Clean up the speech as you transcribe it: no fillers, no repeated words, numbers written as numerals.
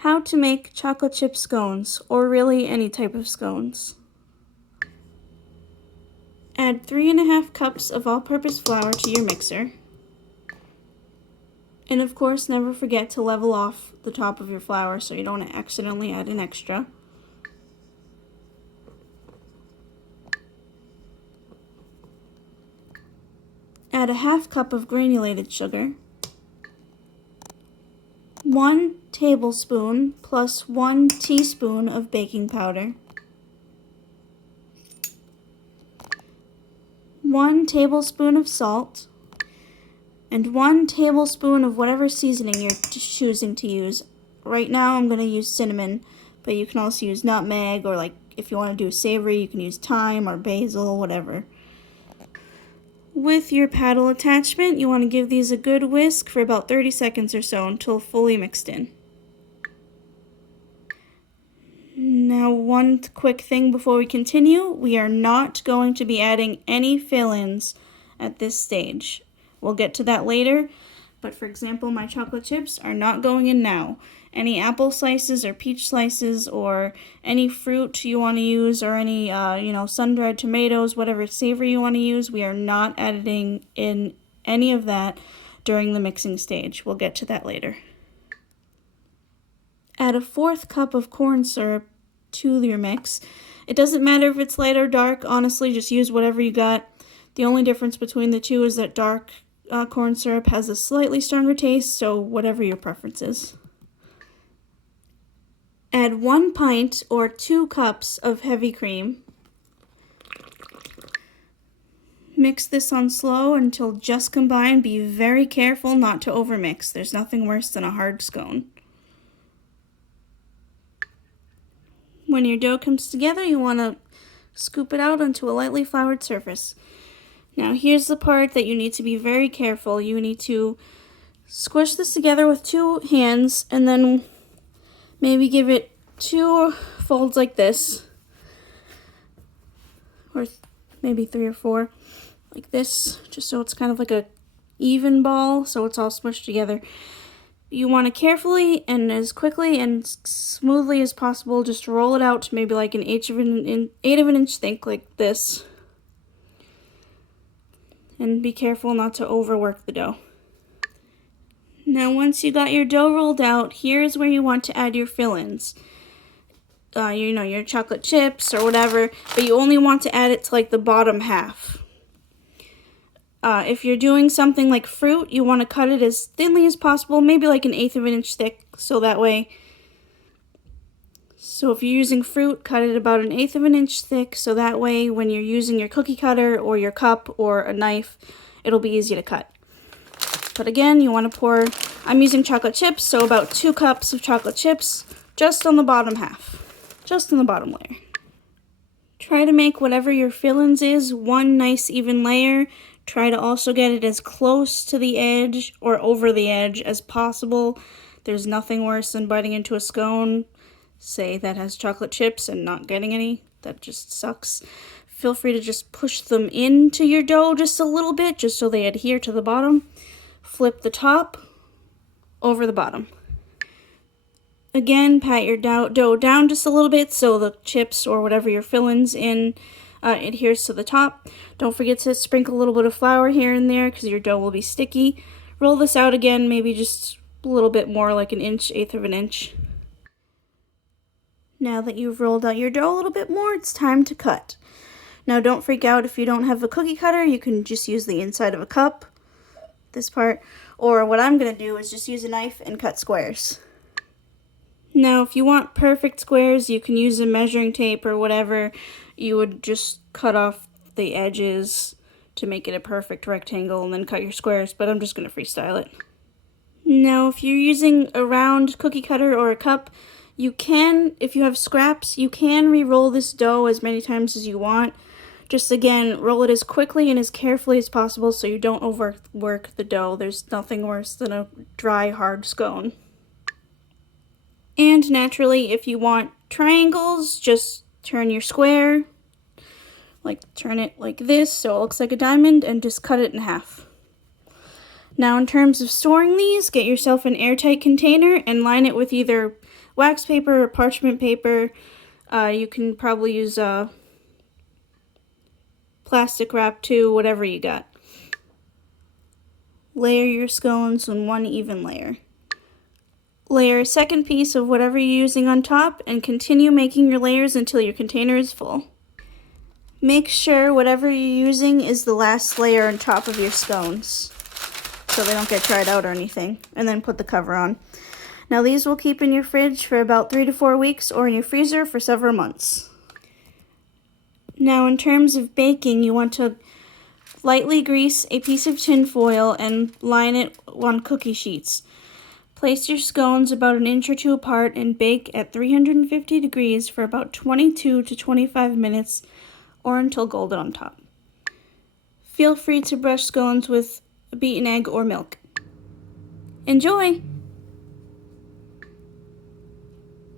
How to make chocolate chip scones, or really any type of scones. Add 3½ cups of all-purpose flour to your mixer. And of course, never forget to level off the top of your flour so you don't accidentally add an extra. Add a ½ cup of granulated sugar. 1 tablespoon plus 1 teaspoon of baking powder. 1 tablespoon of salt. And 1 tablespoon of whatever seasoning you're choosing to use. Right now I'm going to use cinnamon, but you can also use nutmeg, or like if you want to do savory, you can use thyme or basil, whatever. With your paddle attachment, you want to give these a good whisk for about 30 seconds or so until fully mixed in. Now, one quick thing before we continue, we are not going to be adding any fill-ins at this stage. We'll get to that later, but for example, my chocolate chips are not going in now. Any apple slices or peach slices or any fruit you want to use, or any sun-dried tomatoes, whatever savory you want to use, we are not adding in any of that during the mixing stage. We'll get to that later. Add a 4th cup of corn syrup to your mix. It doesn't matter if it's light or dark, honestly, just use whatever you got. The only difference between the two is that dark corn syrup has a slightly stronger taste, so whatever your preference is. Add 1 pint or 2 cups of heavy cream. Mix this on slow until just combined. Be very careful not to overmix. There's nothing worse than a hard scone. When your dough comes together, you want to scoop it out onto a lightly floured surface. Now here's the part that you need to be very careful. You need to squish this together with 2 hands and then maybe give it 2 folds like this, or maybe 3 or 4 like this, just so it's kind of like a even ball, so it's all smushed together. You want to carefully and as quickly and smoothly as possible just roll it out to maybe like an eighth of an inch thick, like this. And be careful not to overwork the dough. Now once you got your dough rolled out, here's where you want to add your fill-ins. Your chocolate chips or whatever, but you only want to add it to like the bottom half. If you're doing something like fruit, you want to cut it as thinly as possible, maybe like an eighth of an inch thick, so if you're using fruit, cut it about an eighth of an inch thick, so that way when you're using your cookie cutter or your cup or a knife, it'll be easy to cut. But again, you want to pour, I'm using chocolate chips, so about 2 cups of chocolate chips just on the bottom half, just on the bottom layer. Try to make whatever your fill-ins is one nice even layer. Try to also get it as close to the edge or over the edge as possible. There's nothing worse than biting into a scone, say, that has chocolate chips and not getting any. That just sucks. Feel free to just push them into your dough just a little bit, just so they adhere to the bottom. Flip the top over the bottom. Again, pat your dough down just a little bit so the chips or whatever your fill-ins in adheres to the top. Don't forget to sprinkle a little bit of flour here and there because your dough will be sticky. Roll this out again, maybe just a little bit more, like an inch, eighth of an inch. Now that you've rolled out your dough a little bit more, it's time to cut. Now don't freak out if you don't have a cookie cutter. You can just use the inside of a cup, this part, or what I'm going to do is just use a knife and cut squares. Now if you want perfect squares, you can use a measuring tape or whatever. You would just cut off the edges to make it a perfect rectangle and then cut your squares, but I'm just going to freestyle it. Now if you're using a round cookie cutter or a cup, you can, if you have scraps, you can re-roll this dough as many times as you want. Just again, roll it as quickly and as carefully as possible so you don't overwork the dough. There's nothing worse than a dry, hard scone. And naturally, if you want triangles, just turn your square, turn it like this so it looks like a diamond, and just cut it in half. Now in terms of storing these, get yourself an airtight container and line it with either wax paper or parchment paper. You can probably use plastic wrap too, whatever you got. Layer your scones in one even layer. Layer a second piece of whatever you're using on top and continue making your layers until your container is full. Make sure whatever you're using is the last layer on top of your scones so they don't get dried out or anything, and then put the cover on. Now these will keep in your fridge for about 3 to 4 weeks or in your freezer for several months. Now in terms of baking, you want to lightly grease a piece of tin foil and line it on cookie sheets. Place your scones about an inch or two apart and bake at 350 degrees for about 22 to 25 minutes or until golden on top. Feel free to brush scones with a beaten egg or milk. Enjoy!